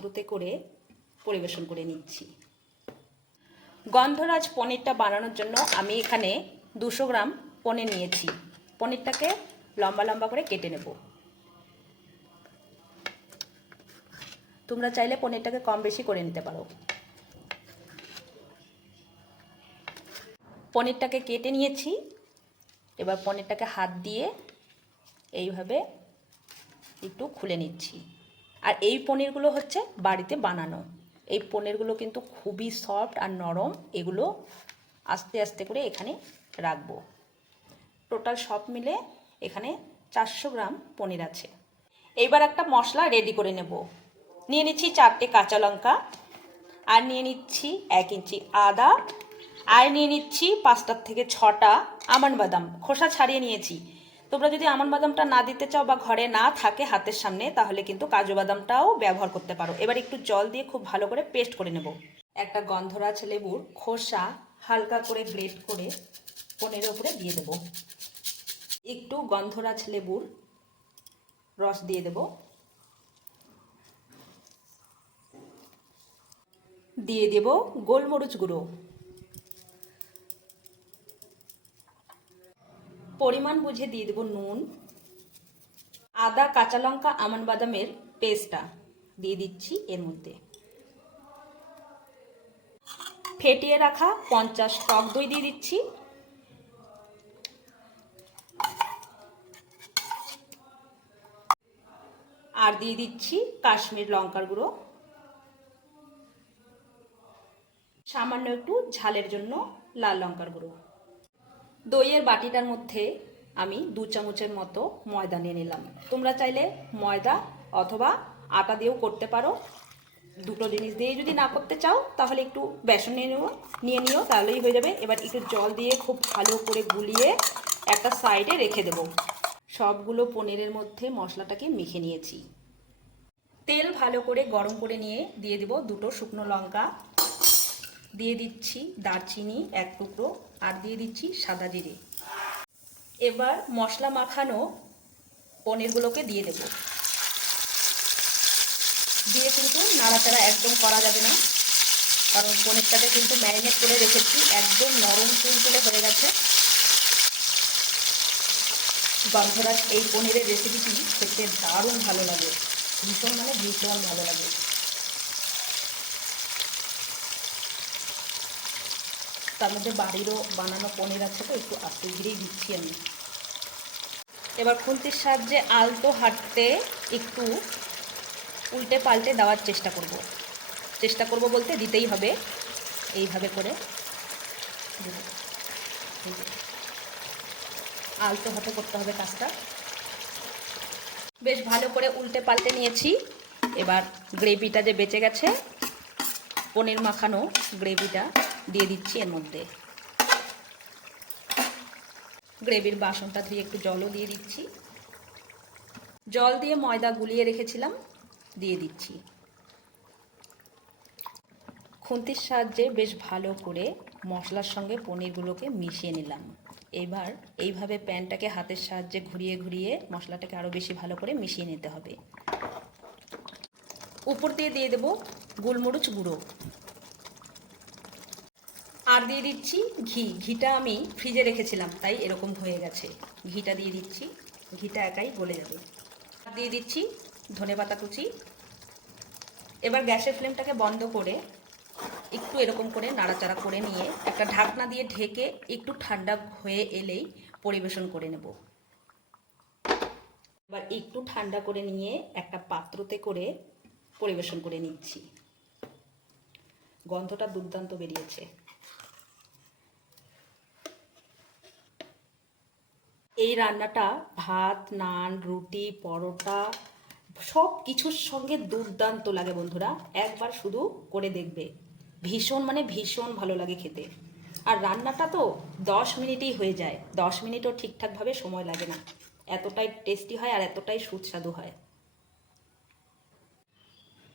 পাত্রতে করে পরিবেশন করে নিচ্ছি। গন্ধরাজ পনিরটা বানানোর জন্য আমি এখানে 200 গ্রাম পনির নিয়েছি। পনিরটাকে লম্বা লম্বা করে কেটে নেব। তোমরা চাইলে পনিরটাকে কম বেশি করে নিতে পারো। পনিরটাকে কেটে নিয়েছি। এবার পনিরটাকে হাত দিয়ে এইভাবে একটু খুলে নিচ্ছি। আর এই পনিরগুলো হচ্ছে বাড়িতে বানানো। এই পনিরগুলো কিন্তু খুবই সফট আর নরম। এগুলো আস্তে আস্তে করে এখানে রাখবো। টোটাল সব মিলে এখানে 400 গ্রাম পনির আছে। এইবার একটা মশলা রেডি করে নেব। নিয়ে নিচ্ছি 4টে কাঁচা লঙ্কা, আর নিয়ে নিচ্ছি 1 ইঞ্চি আদা, আর নিয়ে নিচ্ছি 5টা থেকে 6টা আমন্ড বাদাম, খোসা ছাড়িয়ে নিয়েছি। তোমরা যদি আমন্ড বাদামটা না দিতে চাও বা ঘরে না থাকে হাতের সামনে, তাহলে কিন্তু কাজু বাদামটাও ব্যবহার করতে পারো। এবার একটু জল দিয়ে খুব ভালো করে পেস্ট করে নেব। একটা গন্ধরাজ লেবুর খোসা হালকা করে গ্রেট করে পনিরের উপরে দিয়ে দেব। একটু গন্ধরাজ লেবুর রস দিয়ে দেব। দিয়ে দেব গোলমরিচ গুঁড়ো, পরিমাণ বুঝে দিয়ে দেব নুন, আদা কাঁচা লঙ্কা আমন্ড বাদামের পেস্টটা দিয়ে দিচ্ছি এর মধ্যে, ফেটিয়ে রাখা 50 টক দই দিয়ে দিচ্ছি, আর দিয়ে দিচ্ছি কাশ্মীর লঙ্কার গুঁড়ো, সামান্য একটু ঝালের জন্য লাল লঙ্কার গুঁড়ো। দইয়ের বাটিটার মধ্যে আমি 2 চামচের মতো ময়দা নিয়ে নিলাম। তোমরা চাইলে ময়দা অথবা আটা দিয়েও করতে পারো। দুটো জিনিস দিয়ে যদি না করতে চাও তাহলে একটু বেসন নিয়ে নিও, তাহলেই হয়ে যাবে। এবার একটু জল দিয়ে খুব ভালো করে গুলিয়ে একটা সাইডে রেখে দেব। সবগুলো পনিরের মধ্যে মশলাটাকে মেখে নিয়েছি। তেল ভালো করে গরম করে নিয়ে দিয়ে দেব 2টো শুকনো লঙ্কা, দিয়ে দিচ্ছি দারচিনি 1 টুকরো, আর দিয়ে দিচ্ছি সাদা জিরে। এবার মশলা মাখানো পনিরগুলোকে দিয়ে দেব। দিয়ে কিন্তু নাড়াচাড়া একদম করা যাবে না, কারণ পনিরটাকে কিন্তু ম্যারিনেট করে রেখেছি, একদম নরম তুলতুলে হয়ে গেছে। গন্ধরাজ এই পনিরের রেসিপিটি খেতে দারুণ ভালো লাগে, ভীষণ মানে ভীষণ ভালো লাগে। তার মধ্যে বাড়িরও বানানো পনির আছে, তো একটু আস্তে ধীরেই দিচ্ছি আমি। এবার খুন্তির সাহায্যে আলতো হাতে একটু উল্টে পাল্টে দেওয়ার চেষ্টা করব বলতে দিতেই হবে। এইভাবে করে আলতো হাতে করতে হবে কাজটা। বেশ ভালো করে উল্টে পাল্টে নিয়েছি। এবার গ্রেভিটা যে বেঁচে গেছে, পনির মাখানো গ্রেভিটা দিয়ে দিচ্ছি এর মধ্যে। গ্রেভির বাসনটা ধুয়ে একটু জলও দিয়ে দিচ্ছি। জল দিয়ে ময়দা গুলিয়ে রেখেছিলাম দিয়ে দিচ্ছি। খুন্তির সাহায্যে বেশ ভালো করে মশলার সঙ্গে পনিরগুলোকে মিশিয়ে নিলাম। এবার এইভাবে প্যানটাকে হাতের সাহায্যে ঘুরিয়ে ঘুরিয়ে মশলাটাকে আরও বেশি ভালো করে মিশিয়ে নিতে হবে। উপর দিয়ে দিয়ে দেব গোলমরিচ গুঁড়ো, আর দিয়ে দিচ্ছি ঘিটা আমি ফ্রিজে রেখেছিলাম তাই এরকম হয়ে গেছে। ঘিটা দিয়ে দিচ্ছি, ঘিটা একাই গলে যাবে। আর দিয়ে দিচ্ছি ধনেপাতা কুচি। এবার গ্যাসের ফ্লেমটাকে বন্ধ করে একটু এরকম করে নাড়াচাড়া করে নিয়ে একটা ঢাকনা দিয়ে ঢেকে একটু ঠান্ডা হয়ে এলেই পরিবেশন করে নেব। এবার একটু ঠান্ডা করে নিয়ে একটা পাত্রতে করে পরিবেশন করে নিচ্ছি। গন্ধটা দুর্দান্ত বেরিয়েছে। এই রান্নাটা ভাত, নান, রুটি, পরোটা সব কিছুর সঙ্গে দুর্দান্ত লাগে বন্ধুরা, একবার শুধু করে দেখবে। ভীষণ মানে ভীষণ ভালো লাগে খেতে। আর রান্নাটা তো 10 মিনিটেই হয়ে যায়, 10 মিনিটও ঠিকঠাকভাবে সময় লাগে না, এতটাই টেস্টি হয় আর এতটাই সুস্বাদু হয়।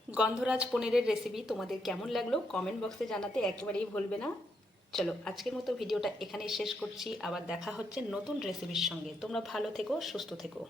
গন্ধরাজ পনিরের রেসিপি তোমাদের কেমন লাগলো কমেন্ট বক্সে জানাতে একেবারেই ভুলবে না। চলো আজকের মতো ভিডিওটা এখানেই শেষ করছি, আবার দেখা হচ্ছে নতুন রেসিপির সঙ্গে। তোমরা ভালো থেকো, সুস্থ থেকো।